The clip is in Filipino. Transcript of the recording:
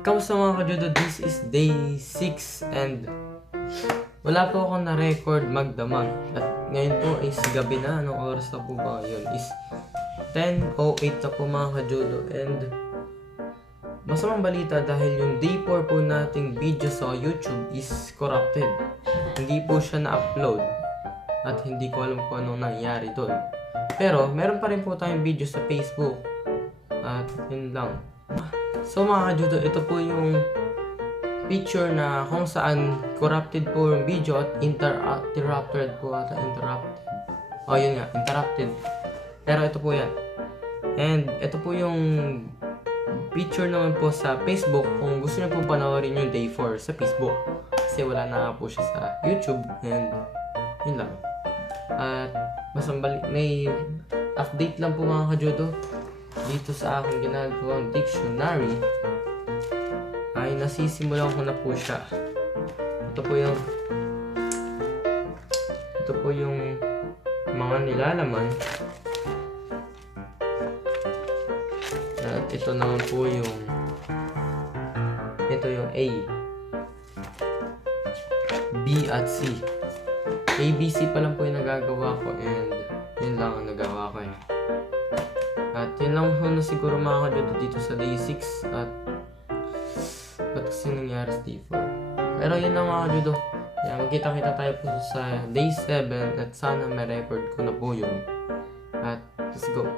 Kamusta mga kajudo? This is day 6 and wala po akong na-record magdamag. At ngayon po is gabi na. Anong oras na po ba yun? Is 10:08 na po mga kajudo. And masamang balita dahil yung day 4 po nating video sa YouTube is corrupted. Hindi po siya na-upload. At hindi ko alam kung anong nangyari doon. Pero meron pa rin po tayong video sa Facebook. At yun lang. So mga kajudo, ito po yung picture na kung saan corrupted po yung video at interrupted po ata. Interrupted. Oh yun nga, interrupted. Pero ito po yan. And ito po yung picture naman po sa Facebook kung gusto niyo po panoorin yung day 4 sa Facebook. Kasi wala na po siya sa YouTube. And yun lang. At may update lang po mga kajudo. Dito sa aking ginagawang dictionary ay nasisimulan ko na po siya. Ito po yung mga nilalaman. At ito naman po yung A, B at C. A, B, C pa lang po yung nagagawa ko and yun lang ang nagawa ko . At yun lang po na siguro mga kajudo dito sa day 6 at ba't kasi nangyari sa day 4. Pero yun lang mga kajudo. Magkita-kita tayo po sa day 7 at sana may record ko na po yun. At let's go.